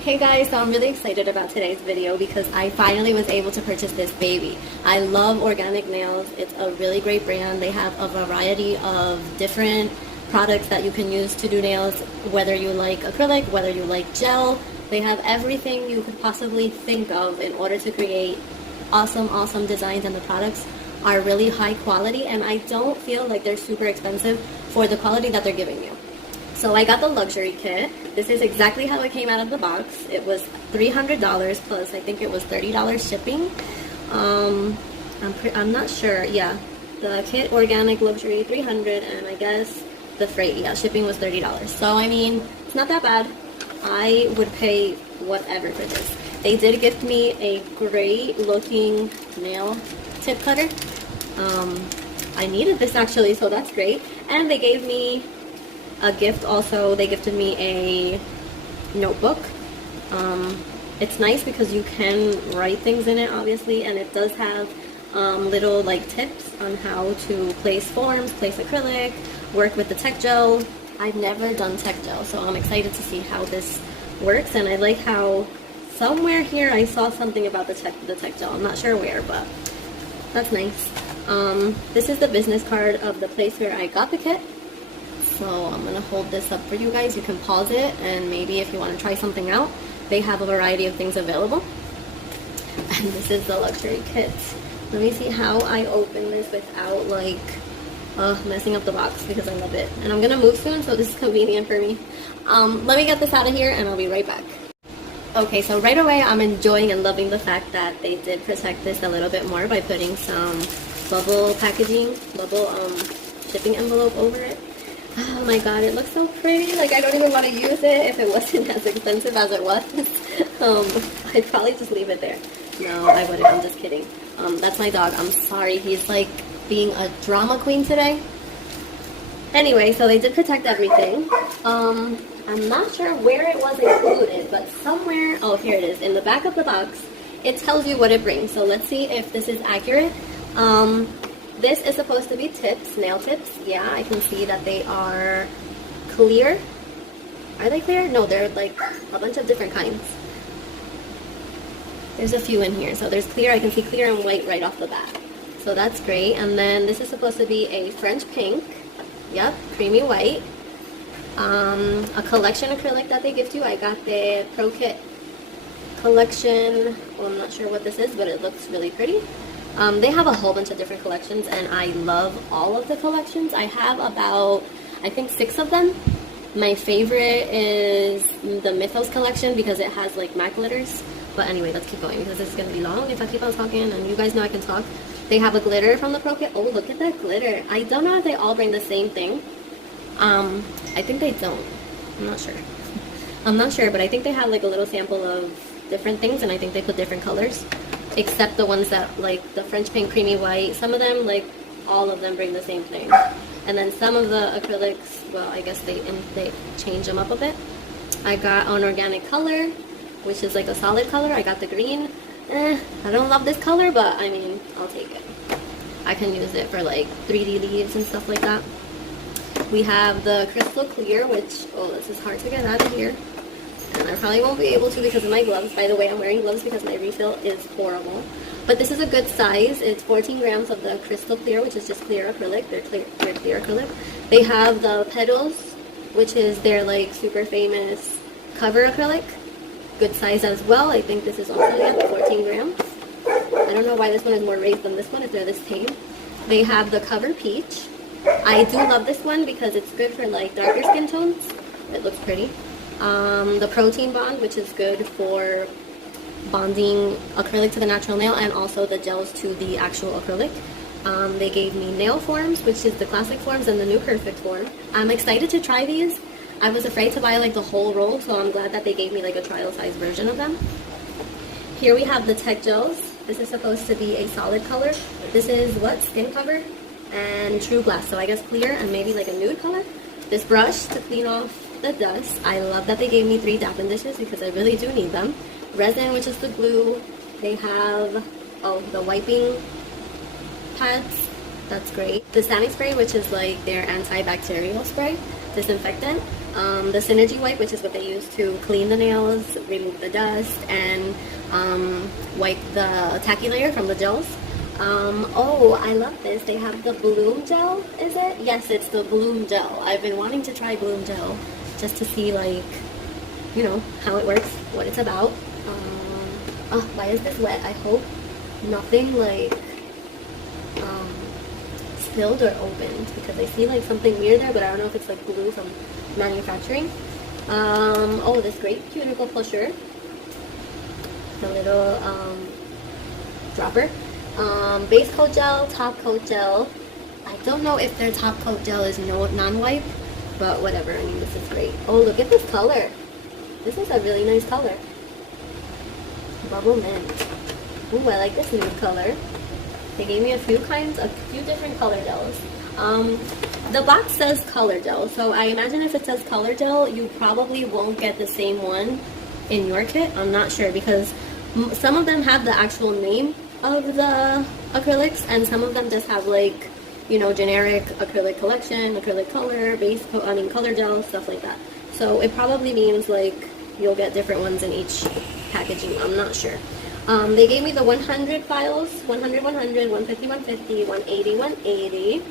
Hey guys, so I'm really excited about today's video because I finally was able to purchase this baby. I love organic nails. It's a really great brand. They have a variety of different products that you can use to do nails, whether you like acrylic, whether you like gel. They have everything you could possibly think of in order to create awesome designs, and the products are really high quality, and I don't feel like they're super expensive for the quality that they're giving you. So I got the luxury kit. This is exactly how it came out of the box. It was $300 plus I think it was $30 shipping. I'm not sure. Yeah, the kit organic luxury $300, and I guess the freight, yeah, shipping was $30. So I mean, it's not that bad. I would pay whatever for this. They did gift me a great looking nail tip cutter. I needed this actually, so that's great. And they gave me a gift also. They gifted me a notebook. It's nice because you can write things in it, obviously, and it does have little like tips on how to place forms, place acrylic, work with the tech gel. I've never done tech gel, so I'm excited to see how this works, and I like how somewhere here I saw something about the tech gel. I'm not sure where, but that's nice. This is the business card of the place where I got the kit. So I'm going to hold this up for you guys. You can pause it, and maybe if you want to try something out, they have a variety of things available. And this is the luxury kit. Let me see how I open this without like messing up the box, because I love it. And I'm going to move soon, so this is convenient for me. Let me get this out of here and I'll be right back. Okay, so right away I'm enjoying and loving the fact that they did protect this a little bit more by putting some bubble packaging, bubble shipping envelope over it. Oh my god, it looks so pretty. Like, I don't even want to use it if it wasn't as expensive as it was. I'd probably just leave it there. No, I wouldn't. I'm just kidding. That's my dog. I'm sorry. He's like being a drama queen today. Anyway, so they did protect everything. I'm not sure where it was included, but somewhere, oh, here it is. In the back of the box, it tells you what it brings. So let's see if this is accurate. This is supposed to be tips, nail tips. Yeah, I can see that they are clear. Are they clear? No, they're like a bunch of different kinds. There's a few in here. So there's clear. I can see clear and white right off the bat. So that's great. And then this is supposed to be a French pink. Yep, creamy white. A collection acrylic that they gift you. I got the Pro Kit collection. Well, I'm not sure what this is, but it looks really pretty. They have a whole bunch of different collections, and I love all of the collections. I have about, I think, 6 of them. My favorite is the Mythos collection because it has like matte glitters. But anyway, let's keep going because this is going to be long if I keep on talking, and you guys know I can talk. They have a glitter from the Pro Kit. Oh, look at that glitter. I don't know if they all bring the same thing. I think they don't. I'm not sure. I'm not sure, but I think they have like a little sample of different things, and I think they put different colors. Except the ones that, like the French pink, creamy white, some of them, like all of them bring the same thing. And then some of the acrylics, well, I guess they change them up a bit. I got an organic color, which is like a solid color. I got the green. I don't love this color, but I mean, I'll take it. I can use it for like 3D leaves and stuff like that. We have the crystal clear, which, oh, this is hard to get out of here. And I probably won't be able to because of my gloves. By the way, I'm wearing gloves because my refill is horrible. But this is a good size. It's 14 grams of the crystal clear, which is just clear acrylic. They're clear acrylic. They have the petals, which is their like super famous cover acrylic. Good size as well. I think this is also, yeah, 14 grams. I don't know why this one is more raised than this one if they're the same. They have the cover peach. I do love this one because it's good for like darker skin tones. It looks pretty. The protein bond, which is good for bonding acrylic to the natural nail, and also the gels to the actual acrylic. They gave me nail forms, which is the classic forms and the new perfect form. I'm excited to try these. I was afraid to buy like the whole roll, so I'm glad that they gave me like a trial size version of them. Here we have the tech gels. This is supposed to be a solid color. This is what? Skin cover and true glass, so I guess clear and maybe like a nude color. This brush to clean off the dust. I love that they gave me 3 dapping dishes because I really do need them. Resin, which is the glue. They have, oh, the wiping pads. That's great. The standing spray, which is like their antibacterial spray, disinfectant. the Synergy wipe, which is what they use to clean the nails, remove the dust, and wipe the tacky layer from the gels. Oh, I love this. They have the Bloom Gel, is it? Yes, it's the Bloom Gel. I've been wanting to try Bloom Gel just to see, like, you know, how it works, what it's about. Oh, why is this wet? I hope nothing, like, spilled or opened, because I see, like, something weird there, but I don't know if it's, like, glue from manufacturing. Oh, this great cuticle pusher. The little, dropper. Base coat gel, top coat gel. I don't know if their top coat gel is non-wipe, but whatever. I mean, this is great. Oh, look at this color. This is a really nice color. Bubble mint. Ooh, I like this nude color. They gave me a few different color gels. The box says color gel, so I imagine if it says color gel, you probably won't get the same one in your kit. I'm not sure, because some of them have the actual name of the acrylics, and some of them just have, like, you know, generic acrylic collection, acrylic color, color gel, stuff like that. So it probably means, like, you'll get different ones in each packaging. I'm not sure. They gave me the 100 files, 100, 100, 150, 150, 180, 180.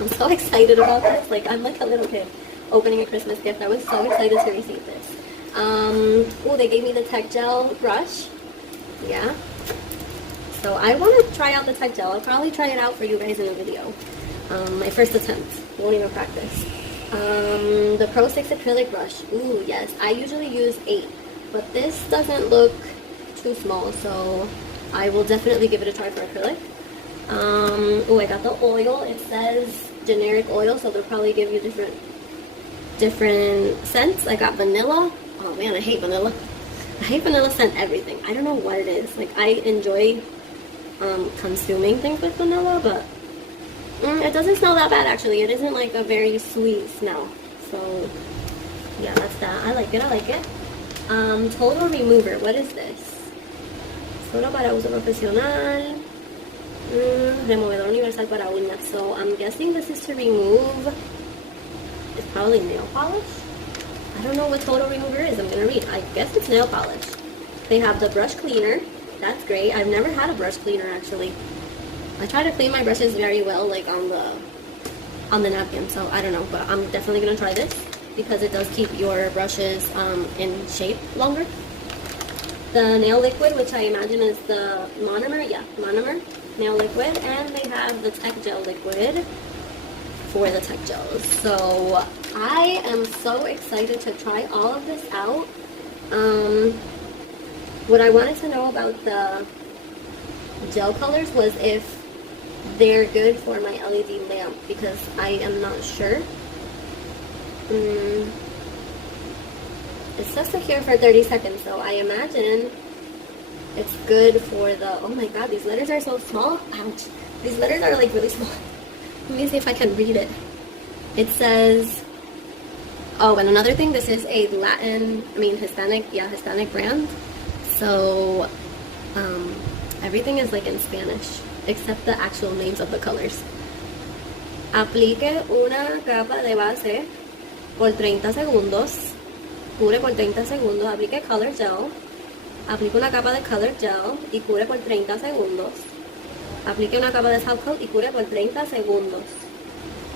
I'm so excited about this. Like, I'm like a little kid opening a Christmas gift. I was so excited to receive this. Oh, they gave me the Tech Gel brush. Yeah. So I want to try out the Tech Gel. I'll probably try it out for you guys in a video. My first attempt. Won't even practice. The Pro 6 acrylic brush. Ooh, yes. I usually use 8, but this doesn't look too small, so I will definitely give it a try for acrylic. Oh, I got the oil. It says generic oil, so they'll probably give you different scents. I got vanilla. Oh man, I hate vanilla. I hate vanilla scent everything. I don't know what it is. Like, I enjoy consuming things with vanilla, but it doesn't smell that bad, actually. It isn't like a very sweet smell. So yeah, that's that. I like it. I like it. Total remover. What is this? Solo para uso profesional. Removedor universal para uñas. So I'm guessing this is to remove. It's probably nail polish. I don't know what total remover is. I'm gonna read. I guess it's nail polish. They have the brush cleaner. That's great. I've never had a brush cleaner, actually. I try to clean my brushes very well, like on the napkin. So I don't know, but I'm definitely gonna try this because it does keep your brushes in shape longer. The nail liquid, which I imagine is the monomer. Yeah, monomer nail liquid, and they have the Tech Gel liquid for the Tech Gels. So I am so excited to try all of this out. What I wanted to know about the gel colors was if they're good for my LED lamp, because I am not sure. It says secure for 30 seconds, so I imagine it's good for the... Oh my god, these letters are so small. Ouch. These letters are like really small. Let me see if I can read it. It says... Oh, and another thing, this is a Hispanic brand. So, everything is like in Spanish, except the actual names of the colors. Aplique una capa de base por 30 segundos. Cubre por 30 segundos. Aplique color gel. Aplique una capa de color gel y cubre por 30 segundos. Aplique una capa de top coat y cubre por 30 segundos.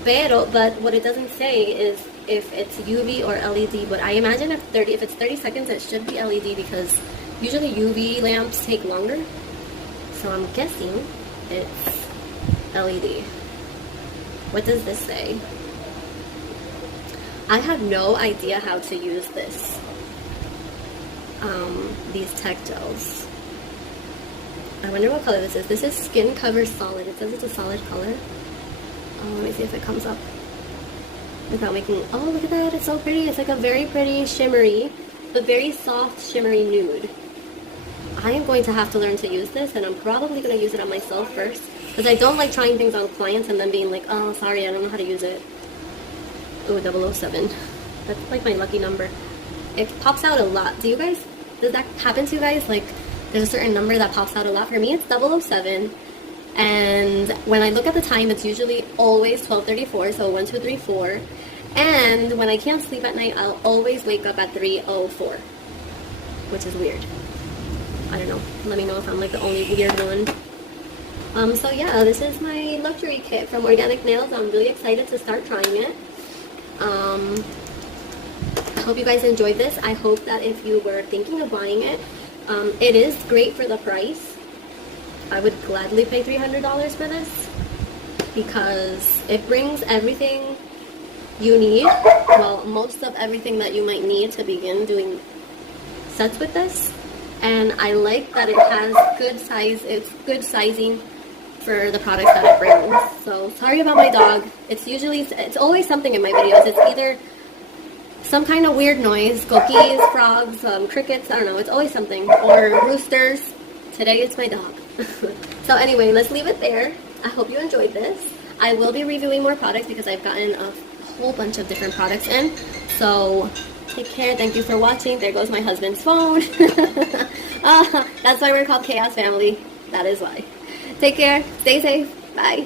But what it doesn't say is if it's UV or LED. But I imagine if it's 30 seconds, it should be LED, because usually UV lamps take longer. So I'm guessing it's LED. What does this say? I have no idea how to use this. These Tech Gels. I wonder what color this is. This is Skin Cover Solid. It says it's a solid color. Let me see if it comes up without making... Oh, look at that. It's so pretty. It's like a very pretty shimmery, but very soft shimmery nude. I am going to have to learn to use this, and I'm probably going to use it on myself first, because I don't like trying things on clients and then being like, oh, sorry, I don't know how to use it. Ooh, 007. That's like my lucky number. It pops out a lot. Does that happen to you guys? Like, there's a certain number that pops out a lot. For me, it's 007. And when I look at the time, it's usually always 12:34, so 1, 2, 3, 4. And when I can't sleep at night, I'll always wake up at 3:04, which is weird. I don't know. Let me know if I'm like the only weird one. So yeah, this is my luxury kit from Organic Nails. I'm really excited to start trying it. I hope you guys enjoyed this. I hope that if you were thinking of buying it, it is great for the price. I would gladly pay $300 for this because it brings everything you need. Well, most of everything that you might need to begin doing sets with this. And I like that it has good size. It's good sizing for the products that it brings. So sorry about my dog. It's always something in my videos. It's either some kind of weird noise, cookies, frogs, crickets, I don't know. It's always something. Or roosters. Today it's my dog. So anyway, let's leave it there. I hope you enjoyed this. I will be reviewing more products because I've gotten a whole bunch of different products in. So take care. Thank you for watching. There goes my husband's phone. That's why we're called Chaos Family. That is why. Take care. Stay safe. Bye.